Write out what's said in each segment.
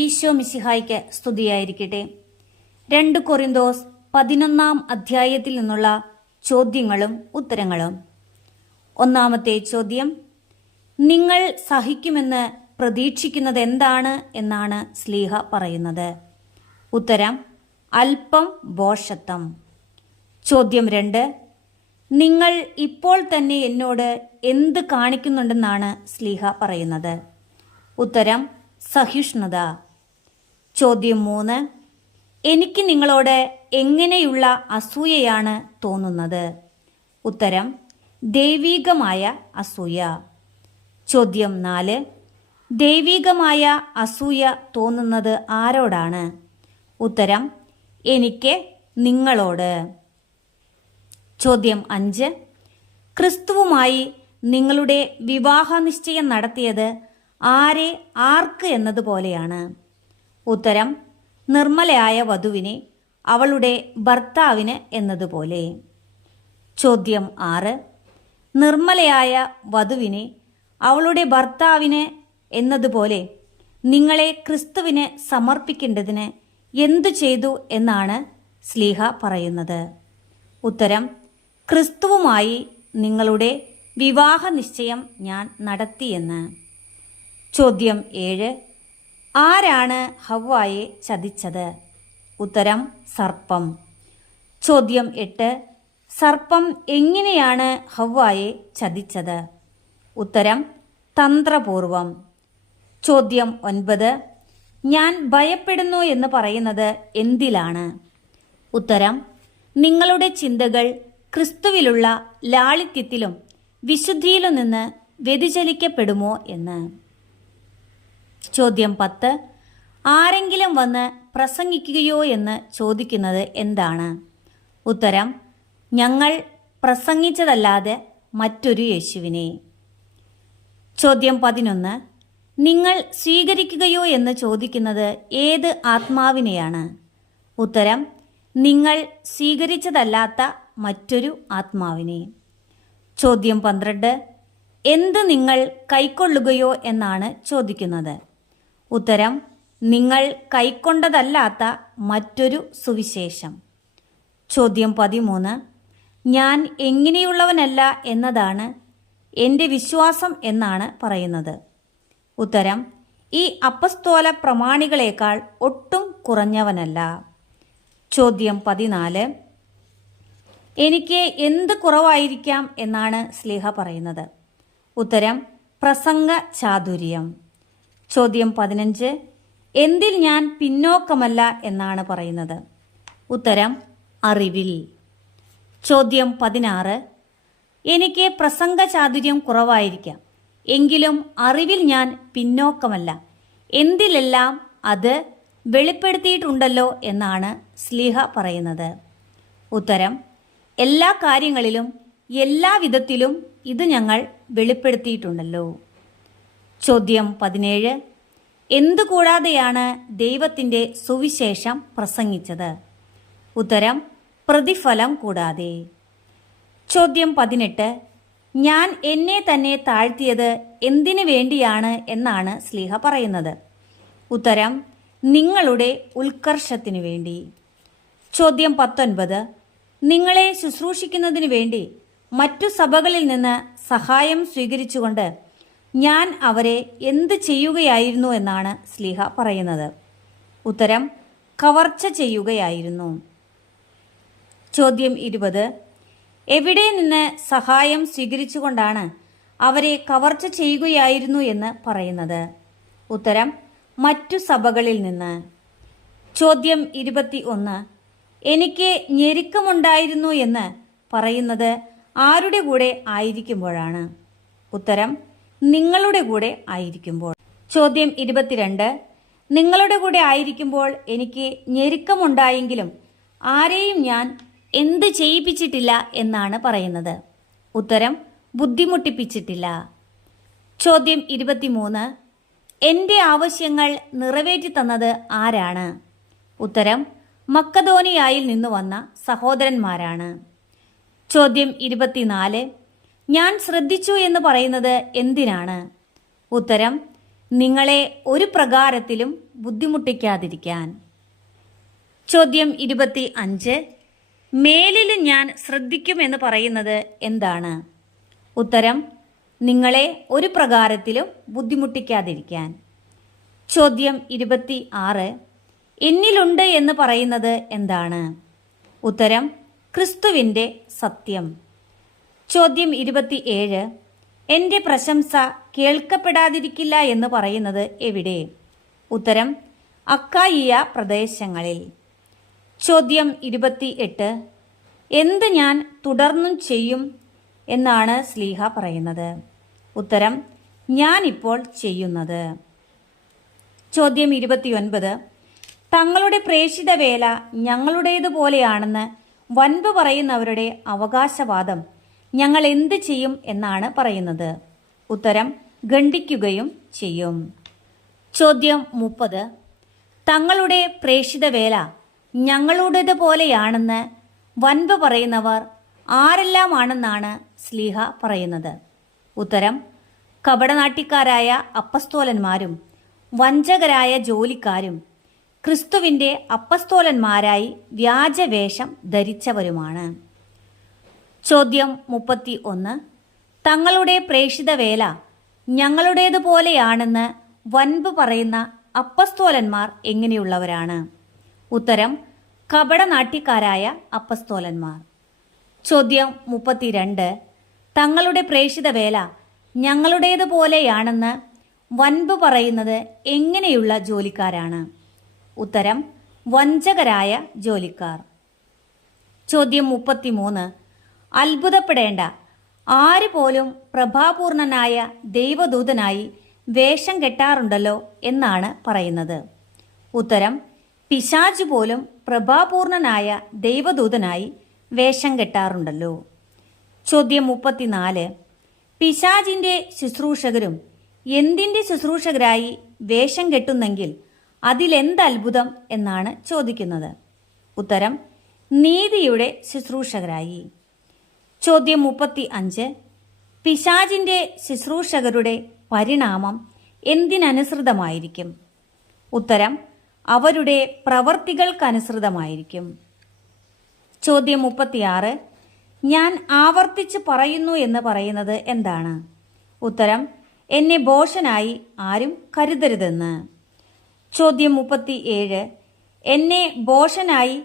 ഈശോ മിശിഹായ്ക്ക് സ്തുതിയായിരിക്കട്ടെ. 2 കൊരിന്തോസ് 11 അധ്യായത്തിൽ നിന്നുള്ള ചോദ്യങ്ങളും ഉത്തരങ്ങളും. ഒന്നാമത്തെ ചോദ്യം, നിങ്ങൾ സഹിക്കുമെന്ന് പ്രതീക്ഷിക്കുന്നത് എന്താണ് എന്നാണ് ശ്ലീഹ പറയുന്നത്. ഉത്തരം, അല്പം ഭോഷത്വം. ചോദ്യം 2, നിങ്ങൾ ഇപ്പോൾ തന്നെ എന്നോട് എന്ത് കാണിക്കുന്നുണ്ടെന്നാണ് ശ്ലീഹ പറയുന്നത്. ഉത്തരം, സഹിഷ്ണുത. ചോദ്യം 3, എനിക്ക് നിങ്ങളോട് എങ്ങനെയുള്ള അസൂയയാണ് തോന്നുന്നത്. ഉത്തരം, ദൈവികമായ അസൂയ. ചോദ്യം 4, ദൈവികമായ അസൂയ തോന്നുന്നത് ആരോടാണ്. ഉത്തരം, എനിക്ക് നിങ്ങളോട്. ചോദ്യം 5, ക്രിസ്തുവുമായി നിങ്ങളുടെ വിവാഹ നിശ്ചയം നടത്തിയത് ആരെ ആർക്ക് എന്നതുപോലെയാണ്. ഉത്തരം, നിർമ്മലയായ വധുവിനെ അവളുടെ ഭർത്താവിന് എന്നതുപോലെ. ചോദ്യം 6, നിർമ്മലയായ വധുവിനെ അവളുടെ ഭർത്താവിന് എന്നതുപോലെ നിങ്ങളെ ക്രിസ്തുവിന് സമർപ്പിക്കേണ്ടതിന് എന്തു ചെയ്തു എന്നാണ് ശ്ലീഹ പറയുന്നത്. ഉത്തരം, ക്രിസ്തുവുമായി നിങ്ങളുടെ വിവാഹ നിശ്ചയം ഞാൻ നടത്തിയെന്ന്. ചോദ്യം 7, ആരാണ് ഹവ്വായെ ചതിച്ചത്. ഉത്തരം, സർപ്പം. ചോദ്യം 8, സർപ്പം എങ്ങനെയാണ് ഹവ്വായെ ചതിച്ചത്. ഉത്തരം, തന്ത്രപൂർവം. ചോദ്യം 9, ഞാൻ ഭയപ്പെടുന്നു എന്ന് പറയുന്നത് എന്തിലാണ്. ഉത്തരം, നിങ്ങളുടെ ചിന്തകൾ ക്രിസ്തുവിലുള്ള ലാളിത്യത്തിലും വിശുദ്ധിയിലും നിന്ന് വ്യതിചലിക്കപ്പെടുമോ എന്ന്. ചോദ്യം 10, ആരെങ്കിലും വന്ന് പ്രസംഗിക്കുകയോ എന്ന് ചോദിക്കുന്നത് എന്താണ്. ഉത്തരം, ഞങ്ങൾ പ്രസംഗിച്ചതല്ലാതെ മറ്റൊരു യേശുവിനെ. ചോദ്യം 11, നിങ്ങൾ സ്വീകരിക്കുകയോ എന്ന് ചോദിക്കുന്നത് ഏത് ആത്മാവിനെയാണ്. ഉത്തരം, നിങ്ങൾ സ്വീകരിച്ചതല്ലാത്ത മറ്റൊരു ആത്മാവിനെ. ചോദ്യം 12, എന്ത് നിങ്ങൾ കൈക്കൊള്ളുകയോ എന്നാണ് ചോദിക്കുന്നത്. ഉത്തരം, നിങ്ങൾ കൈക്കൊണ്ടതല്ലാത്ത മറ്റൊരു സുവിശേഷം. ചോദ്യം 13, ഞാൻ എങ്ങനെയുള്ളവനല്ല എന്നതാണ് എൻ്റെ വിശ്വാസം എന്നാണ് പറയുന്നത്. ഉത്തരം, ഈ അപ്പസ്തോല പ്രമാണികളെക്കാൾ ഒട്ടും കുറഞ്ഞവനല്ല. ചോദ്യം 14, എനിക്ക് എന്ത് കുറവായിരിക്കാം എന്നാണ് ശ്ലീഹ പറയുന്നത്. ഉത്തരം, പ്രസംഗ ചാതുര്യം. ചോദ്യം 15, എന്തിൽ ഞാൻ പിന്നോക്കമല്ല എന്നാണ് പറയുന്നത്. ഉത്തരം, അറിവിൽ. ചോദ്യം 16, എനിക്ക് പ്രസംഗ ചാതുര്യം കുറവായിരിക്കാം, എങ്കിലും അറിവിൽ ഞാൻ പിന്നോക്കമല്ല. എന്തിലെല്ലാം അത് വെളിപ്പെടുത്തിയിട്ടുണ്ടല്ലോ എന്നാണ് ശ്ലീഹ പറയുന്നത്. ഉത്തരം, എല്ലാ കാര്യങ്ങളിലും എല്ലാ വിധത്തിലും ഇത് ഞങ്ങൾ വെളിപ്പെടുത്തിയിട്ടുണ്ടല്ലോ. ചോദ്യം 17, എന്തുകൂടാതെയാണ് ദൈവത്തിൻ്റെ സുവിശേഷം പ്രസംഗിച്ചത്. ഉത്തരം, പ്രതിഫലം കൂടാതെ. ചോദ്യം 18, ഞാൻ എന്നെ തന്നെ താഴ്ത്തിയത് എന്തിനു വേണ്ടിയാണ് എന്നാണ് ശ്ലീഹ പറയുന്നത്. ഉത്തരം, നിങ്ങളുടെ ഉത്കർഷത്തിനു വേണ്ടി. ചോദ്യം 19, നിങ്ങളെ ശുശ്രൂഷിക്കുന്നതിനു വേണ്ടി മറ്റു സഭകളിൽ നിന്ന് സഹായം സ്വീകരിച്ചുകൊണ്ട് ഞാൻ അവരെ എന്ത് ചെയ്യുകയായിരുന്നു എന്നാണ് ശ്ലീഹ പറയുന്നത്. ഉത്തരം, കവർച്ച ചെയ്യുകയായിരുന്നു. ചോദ്യം 20, എവിടെ നിന്ന് സഹായം സ്വീകരിച്ചുകൊണ്ടാണ് അവരെ കവർച്ച ചെയ്യുകയായിരുന്നു എന്ന് പറയുന്നത്. ഉത്തരം, മറ്റു സഭകളിൽ നിന്ന്. ചോദ്യം 21, എനിക്ക് ഞെരുക്കമുണ്ടായിരുന്നു എന്ന് പറയുന്നത് ആരുടെ കൂടെ ആയിരിക്കുമ്പോഴാണ്. ഉത്തരം, നിങ്ങളുടെ കൂടെ ആയിരിക്കുമ്പോൾ. ചോദ്യം 22, നിങ്ങളുടെ കൂടെ ആയിരിക്കുമ്പോൾ എനിക്ക് ഞെരുക്കമുണ്ടായെങ്കിലും ആരെയും ഞാൻ എന്ത് ചെയ്യിപ്പിച്ചിട്ടില്ല എന്നാണ് പറയുന്നത്. ഉത്തരം, ബുദ്ധിമുട്ടിപ്പിച്ചിട്ടില്ല. ചോദ്യം 23, എൻ്റെ ആവശ്യങ്ങൾ നിറവേറ്റി തന്നത് ആരാണ്. ഉത്തരം, മക്കദോനിയായിൽ നിന്ന് വന്ന സഹോദരന്മാരാണ്. ചോദ്യം 24, ഞാൻ ശ്രദ്ധിച്ചു എന്ന് പറയുന്നത് എന്തിനാണ്. ഉത്തരം, നിങ്ങളെ ഒരു പ്രകാരത്തിലും ബുദ്ധിമുട്ടിക്കാതിരിക്കാൻ. ചോദ്യം 25. മേലിലും ഞാൻ ശ്രദ്ധിക്കുമെന്ന് പറയുന്നത് എന്താണ്? ഉത്തരം: നിങ്ങളെ ഒരു പ്രകാരത്തിലും ബുദ്ധിമുട്ടിക്കാതിരിക്കാൻ. ചോദ്യം 26. എന്നിലുണ്ട് എന്ന് പറയുന്നത് എന്താണ്? ഉത്തരം: ക്രിസ്തുവിൻ്റെ സത്യം. ചോദ്യം 27. എൻ്റെ പ്രശംസ കേൾക്കപ്പെടാതിരിക്കില്ല എന്ന് പറയുന്നത് എവിടെ? ഉത്തരം: അക്കായിയ പ്രദേശങ്ങളിൽ. ചോദ്യം 28. എന്ത് ഞാൻ തുടർന്നും ചെയ്യും എന്നാണ് ശ്ലീഹ പറയുന്നത്? ഉത്തരം: ഞാനിപ്പോൾ ചെയ്യുന്നത്. ചോദ്യം 29. തങ്ങളുടെ പ്രേഷിത വേല ഞങ്ങളുടേതുപോലെയാണെന്ന് വൻപ് പറയുന്നവരുടെ അവകാശവാദം ഞങ്ങൾ എന്ത് ചെയ്യും എന്നാണ് പറയുന്നത്? ഉത്തരം: ഖണ്ഡിക്കുകയും ചെയ്യും. ചോദ്യം 30. തങ്ങളുടെ പ്രേഷിത വേല ഞങ്ങളുടേതുപോലെയാണെന്ന് വൻപ് പറയുന്നവർ ആരെല്ലാമാണെന്നാണ് ശ്ലീഹ പറയുന്നത്? ഉത്തരം: കപടനാട്യക്കാരായ അപ്പസ്തോലന്മാരും വഞ്ചകരായ ജോലിക്കാരും ക്രിസ്തുവിൻ്റെ അപ്പസ്തോലന്മാരായി വ്യാജവേഷം ധരിച്ചവരുമാണ്. ചോദ്യം 31. തങ്ങളുടെ പ്രേഷിത വേല ഞങ്ങളുടേതുപോലെയാണെന്ന് വൻപ് പറയുന്ന അപ്പസ്തോലന്മാർ എങ്ങനെയുള്ളവരാണ്? ഉത്തരം: കപടനാട്യക്കാരായ അപ്പസ്തോലന്മാർ. ചോദ്യം 32. തങ്ങളുടെ പ്രേഷിത വേല ഞങ്ങളുടേതുപോലെയാണെന്ന് വൻപ് പറയുന്നത് എങ്ങനെയുള്ള ജോലിക്കാരാണ്? ഉത്തരം: വഞ്ചകരായ ജോലിക്കാർ. ചോദ്യം 33. അത്ഭുതപ്പെടേണ്ട, ആര് പോലും പ്രഭാപൂർണനായ ദൈവദൂതനായി വേഷം കെട്ടാറുണ്ടല്ലോ എന്നാണ് പറയുന്നത്? ഉത്തരം: പിശാച് പോലും പ്രഭാപൂർണനായ ദൈവദൂതനായി വേഷം കെട്ടാറുണ്ടല്ലോ. ചോദ്യം 34. പിശാചിൻ്റെ ശുശ്രൂഷകരും എന്തിൻ്റെ ശുശ്രൂഷകരായി വേഷം കെട്ടുന്നെങ്കിൽ അതിലെന്ത് അത്ഭുതം എന്നാണ് ചോദിക്കുന്നത്? ഉത്തരം: നീതിയുടെ ശുശ്രൂഷകരായി. ചോദ്യം 35. പിശാചിൻ്റെ ശുശ്രൂഷകരുടെ പരിണാമം എന്തിനനുസൃതമായിരിക്കും? ഉത്തരം: അവരുടെ പ്രവർത്തികൾക്കനുസൃതമായിരിക്കും. ചോദ്യം 36. ഞാൻ ആവർത്തിച്ച് പറയുന്നു എന്ന് പറയുന്നത് എന്താണ്? ഉത്തരം: എന്നെ ഭോഷനായി ആരും കരുതരുതെന്ന്. ചോദ്യം 37. എന്നെ ഭോഷനായി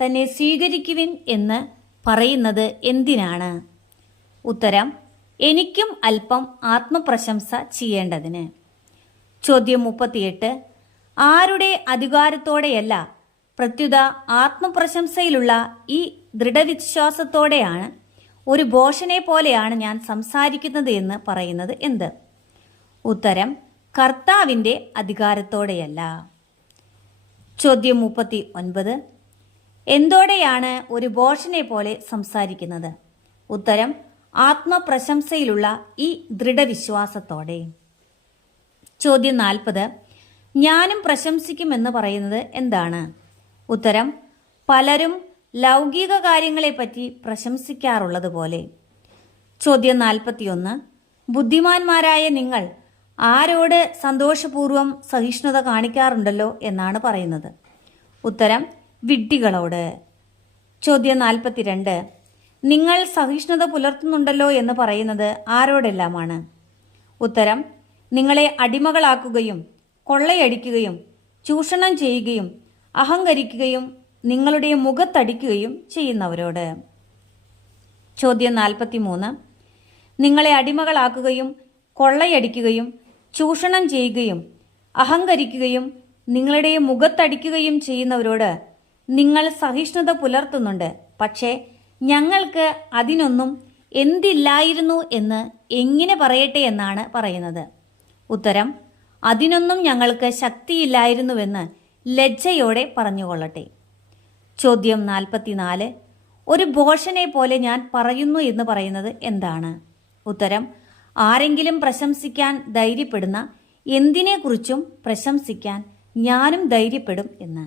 തന്നെ സ്വീകരിക്കുവിൻ എന്ന് പറയുന്നത് എന്തിനാണ്? ഉത്തരം: എനിക്കും അല്പം ആത്മപ്രശംസ ചെയ്യേണ്ടതിന്. ചോദ്യം 38. ആരുടെ അധികാരത്തോടെയല്ല, പ്രത്യുത ആത്മപ്രശംസയിലുള്ള ഈ ദൃഢവിശ്വാസത്തോടെയാണ്, ഒരു ഭോഷനെ പോലെയാണ് ഞാൻ സംസാരിക്കുന്നത് എന്ന് പറയുന്നത് എന്ത്? ഉത്തരം: കർത്താവിൻ്റെ അധികാരത്തോടെയല്ല. ചോദ്യം 39. എന്തോടെയാണ് ഒരു ഭോഷനെ പോലെ സംസാരിക്കുന്നത്? ഉത്തരം: ആത്മപ്രശംസയിലുള്ള ഈ ദൃഢവിശ്വാസത്തോടെ. ചോദ്യം 40. ഞാനും പ്രശംസിക്കുമെന്ന് പറയുന്നത് എന്താണ്? ഉത്തരം: പലരും ലൗകിക കാര്യങ്ങളെപ്പറ്റി പ്രശംസിക്കാറുള്ളത് പോലെ. ചോദ്യം 41. ബുദ്ധിമാന്മാരായ നിങ്ങൾ ആരോട് സന്തോഷപൂർവ്വം സഹിഷ്ണുത കാണിക്കാറുണ്ടല്ലോ എന്നാണ് പറയുന്നത്? ഉത്തരം: വിഡ്ഢികളോട്. ചോദ്യം 42. നിങ്ങൾ സഹിഷ്ണുത പുലർത്തുന്നുണ്ടല്ലോ എന്ന് പറയുന്നത് ആരോടെല്ലാമാണ്? ഉത്തരം: നിങ്ങളെ അടിമകളാക്കുകയും കൊള്ളയടിക്കുകയും ചൂഷണം ചെയ്യുകയും അഹങ്കരിക്കുകയും നിങ്ങളുടെ മുഖത്തടിക്കുകയും ചെയ്യുന്നവരോട്. ചോദ്യം 43. നിങ്ങളെ അടിമകളാക്കുകയും കൊള്ളയടിക്കുകയും ചൂഷണം ചെയ്യുകയും അഹങ്കരിക്കുകയും നിങ്ങളുടെ മുഖത്തടിക്കുകയും ചെയ്യുന്നവരോട് നിങ്ങൾ സഹിഷ്ണുത പുലർത്തുന്നുണ്ട്, പക്ഷേ ഞങ്ങൾക്ക് അതിനൊന്നും എന്തില്ലായിരുന്നു എന്ന് എങ്ങനെ പറയട്ടെ എന്നാണ് പറയുന്നത്? ഉത്തരം: അതിനൊന്നും ഞങ്ങൾക്ക് ശക്തിയില്ലായിരുന്നുവെന്ന് ലജ്ജയോടെ പറഞ്ഞുകൊള്ളട്ടെ. ചോദ്യം 44. ഒരു ഭോഷനെ പോലെ ഞാൻ പറയുന്നു എന്ന് പറയുന്നത് എന്താണ്? ഉത്തരം: ആരെങ്കിലും പ്രശംസിക്കാൻ ധൈര്യപ്പെടുന്ന എന്തിനെക്കുറിച്ചും പ്രശംസിക്കാൻ ഞാനും ധൈര്യപ്പെടും എന്ന്.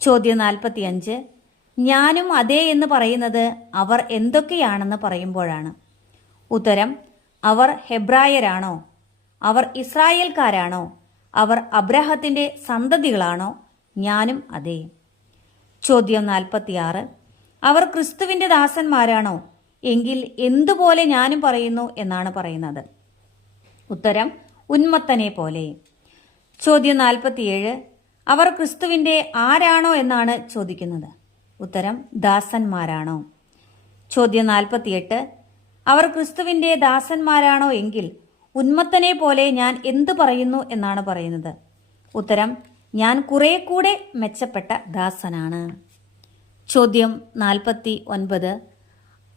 ചോദ്യം 45. ഞാനും അതേ എന്ന് പറയുന്നത് അവർ എന്തൊക്കെയാണെന്ന് പറയുമ്പോഴാണ്? ഉത്തരം: അവർ ഹെബ്രായരാണോ, അവർ ഇസ്രായേൽക്കാരാണോ? അവർ അബ്രാഹത്തിന്റെ സന്തതികളാണോ? ഞാനും അതെ. ചോദ്യം 46. അവർ ക്രിസ്തുവിന്റെ ദാസന്മാരാണോ? എങ്കിൽ എന്തുപോലെ ഞാനും പറയുന്നു എന്നാണ് പറയുന്നത്. ഉത്തരം ഉന്മത്തനെ പോലെ. ചോദ്യം 47. അവർ ക്രിസ്തുവിന്റെ ആരാണോ എന്നാണ് ചോദിക്കുന്നത്. ഉത്തരം ദാസന്മാരാണോ. ചോദ്യം 48. അവർ ക്രിസ്തുവിന്റെ ദാസന്മാരാണോ എങ്കിൽ ഉന്മത്തനെ പോലെ ഞാൻ എന്തു പറയുന്നു എന്നാണ് പറയുന്നത്. ഉത്തരം ഞാൻ കുറെ കൂടെ മെച്ചപ്പെട്ട ദാസനാണ്. ചോദ്യം 49.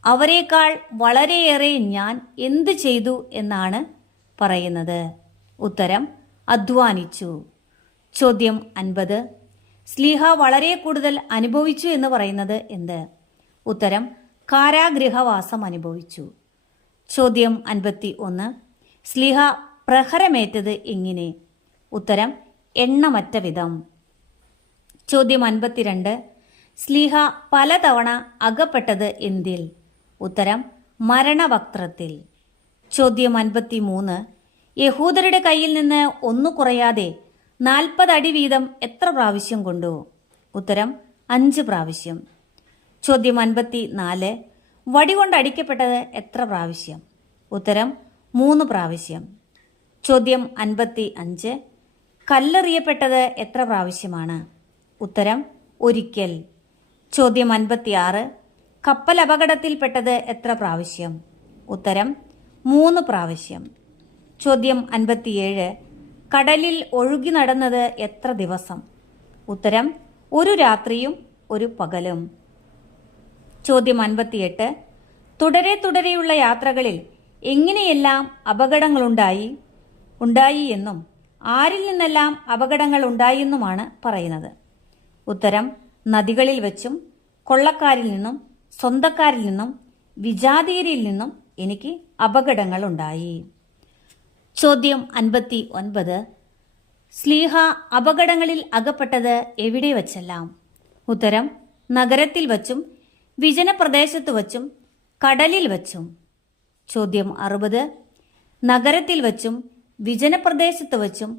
അവരെക്കാൾ വളരെയേറെ ഞാൻ എന്ത് ചെയ്തു എന്നാണ് പറയുന്നത്. ഉത്തരം അധ്വാനിച്ചു. ചോദ്യം 50. സ്ലീഹ വളരെ കൂടുതൽ അനുഭവിച്ചു എന്ന് പറയുന്നത് എന്ത്? ഉത്തരം കാരാഗൃഹവാസം അനുഭവിച്ചു. ചോദ്യം 51. സ്ലീഹ പ്രഹരമേറ്റത് എങ്ങനെ? ഉത്തരം എണ്ണമറ്റ വിധം. ചോദ്യം 52. സ്ലീഹ പലതവണ അകപ്പെട്ടത് എന്തിൽ? ഉത്തരം മരണവക്ത്രത്തിൽ. ചോദ്യം 53. യഹൂദരുടെ കയ്യിൽ നിന്ന് ഒന്നു കുറയാതെ 40 അടി വീതം എത്ര പ്രാവശ്യം കൊണ്ടു? ഉത്തരം 5 പ്രാവശ്യം. ചോദ്യം 54. വടികൊണ്ട് അടിക്കപ്പെട്ടത് എത്ര പ്രാവശ്യം? ഉത്തരം 3 പ്രാവശ്യം. ചോദ്യം 55. കല്ലെറിയപ്പെട്ടത് എത്ര പ്രാവശ്യമാണ്? ഉത്തരം ഒരിക്കൽ. ചോദ്യം 56. കപ്പൽ അപകടത്തിൽപ്പെട്ടത് എത്ര പ്രാവശ്യം? ഉത്തരം 3 പ്രാവശ്യം. ചോദ്യം 57. കടലിൽ ഒഴുകി നടന്നത് എത്ര ദിവസം? ഉത്തരം 1 രാത്രിയും 1 പകലും. ചോദ്യം 58. തുടരെയുള്ള യാത്രകളിൽ എങ്ങനെയെല്ലാം ഉണ്ടായി എന്നും ആരിൽ നിന്നെല്ലാം അപകടങ്ങൾ ഉണ്ടായെന്നുമാണ് പറയുന്നത്. ഉത്തരം നദികളിൽ വച്ചും കൊള്ളക്കാരിൽ നിന്നും സ്വന്തക്കാരിൽ നിന്നും വിജാതീയരിൽ നിന്നും എനിക്ക് അപകടങ്ങൾ ഉണ്ടായി. ചോദ്യം 59. സ്ലീഹ അപകടങ്ങളിൽ അകപ്പെട്ടത് എവിടെ വച്ചെല്ലാം? ഉത്തരം നഗരത്തിൽ വച്ചും വിജനപ്രദേശത്ത് വച്ചും കടലിൽ വച്ചും. ചോദ്യം 60. നഗരത്തിൽ വച്ചും വിജനപ്രദേശത്ത് വച്ചും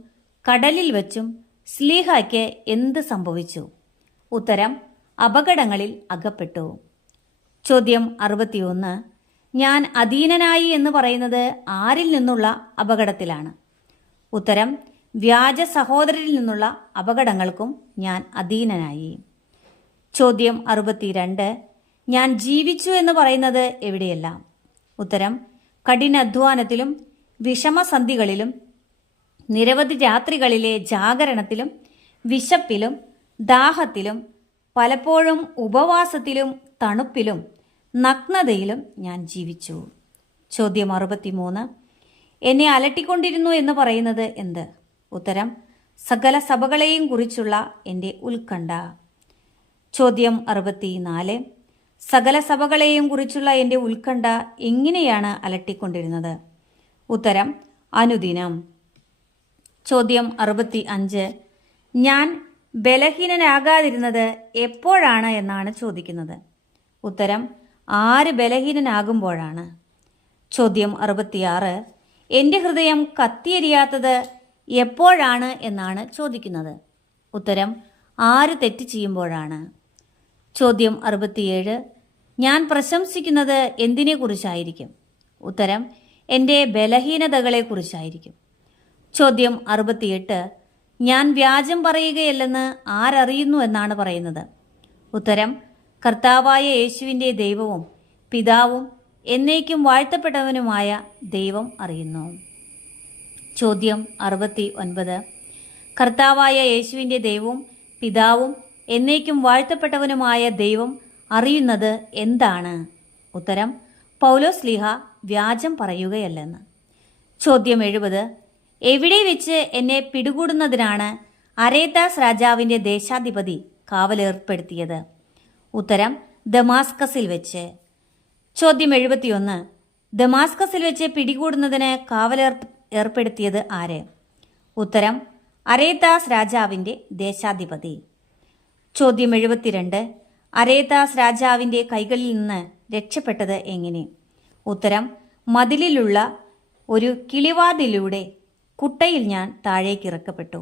കടലിൽ വച്ചും സ്ലീഹയ്ക്ക് എന്ത് സംഭവിച്ചു? ഉത്തരം അപകടങ്ങളിൽ അകപ്പെട്ടു. ചോദ്യം 61. ഞാൻ അധീനനായി എന്ന് പറയുന്നത് ആരിൽ നിന്നുള്ള അപകടത്തിലാണ്? ഉത്തരം വ്യാജ സഹോദരരിൽ നിന്നുള്ള അപകടങ്ങൾക്കും ഞാൻ അധീനനായി. ചോദ്യം 62. ഞാൻ ജീവിച്ചു എന്ന് പറയുന്നത് എവിടെയെല്ലാം? ഉത്തരം കഠിനാധ്വാനത്തിലും വിഷമസന്ധികളിലും നിരവധി രാത്രികളിലെ ജാഗരണത്തിലും വിശപ്പിലും ദാഹത്തിലും പലപ്പോഴും ഉപവാസത്തിലും തണുപ്പിലും നഗ്നതയിലും ഞാൻ ജീവിച്ചു. ചോദ്യം 63. എന്നെ അലട്ടിക്കൊണ്ടിരുന്നു എന്ന് പറയുന്നത് എന്ത്? ഉത്തരം സകല സഭകളെയും കുറിച്ചുള്ള എൻ്റെ ഉത്കണ്ഠ. ചോദ്യം 64. സകല സഭകളെയും കുറിച്ചുള്ള എൻ്റെ ഉത്കണ്ഠ എങ്ങനെയാണ് അലട്ടിക്കൊണ്ടിരുന്നത്? ഉത്തരം അനുദിനം. ചോദ്യം 65. ഞാൻ ബലഹീനനാകാതിരുന്നത് എപ്പോഴാണ് എന്നാണ് ചോദിക്കുന്നത്. ഉത്തരം ആര് ബലഹീനനാകുമ്പോഴാണ്. ചോദ്യം 66. എൻ്റെ ഹൃദയം കത്തിയെരിയാത്തത് എപ്പോഴാണ് എന്നാണ് ചോദിക്കുന്നത്. ഉത്തരം ആര് തെറ്റ് ചെയ്യുമ്പോഴാണ്. ചോദ്യം 67. ഞാൻ പ്രശംസിക്കുന്നത് എന്തിനെക്കുറിച്ചായിരിക്കും? ഉത്തരം എൻ്റെ ബലഹീനതകളെക്കുറിച്ചായിരിക്കും. ചോദ്യം 68. ഞാൻ വ്യാജം പറയുകയല്ലെന്ന് ആരറിയുന്നു എന്നാണ് പറയുന്നത്? ഉത്തരം കർത്താവായ യേശുവിൻ്റെ ദൈവവും പിതാവും എന്നേക്കും വാഴ്ത്തപ്പെട്ടവനുമായ ദൈവം അറിയുന്നു. ചോദ്യം 69. കർത്താവായ യേശുവിൻ്റെ ദൈവവും പിതാവും എന്നേക്കും വാഴ്ത്തപ്പെട്ടവനുമായ ദൈവം അറിയുന്നത് എന്താണ്? ഉത്തരം പൗലോസ് ശ്ലീഹ വ്യാജം പറയുകയല്ലെന്ന്. ചോദ്യം 70. എവിടെ വെച്ച് എന്നെ പിടികൂടുന്നതിനാണ് അരേത്താസ് രാജാവിൻ്റെ ദേശാധിപതി കാവലേർപ്പെടുത്തിയത്? ഉത്തരം ദമാസ്കസിൽ വെച്ച്. ചോദ്യം 71. ദമാസ്കസിൽ വെച്ച് പിടികൂടുന്നതിന് ഏർപ്പെടുത്തിയത് ആര്? ഉത്തരം അരേത്താസ് രാജാവിൻ്റെ ദേശാധിപതി. ചോദ്യം 72. അരേത്താസ് രാജാവിൻ്റെ കൈകളിൽ നിന്ന് രക്ഷപ്പെട്ടത് എങ്ങനെ? ഉത്തരം മതിലിലുള്ള ഒരു കിളിവാതിലൂടെ കുട്ടയിൽ ഞാൻ താഴേക്കിറക്കപ്പെട്ടു.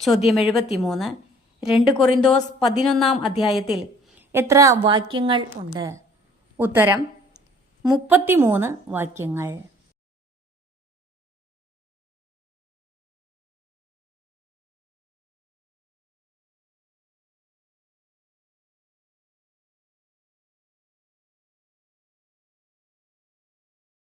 ചോദ്യം 73. 2 കൊറിന്തോസ് 11 അധ്യായത്തിൽ എത്ര വാക്യങ്ങൾ ഉണ്ട്? ഉത്തരം 33 വാക്യങ്ങൾ.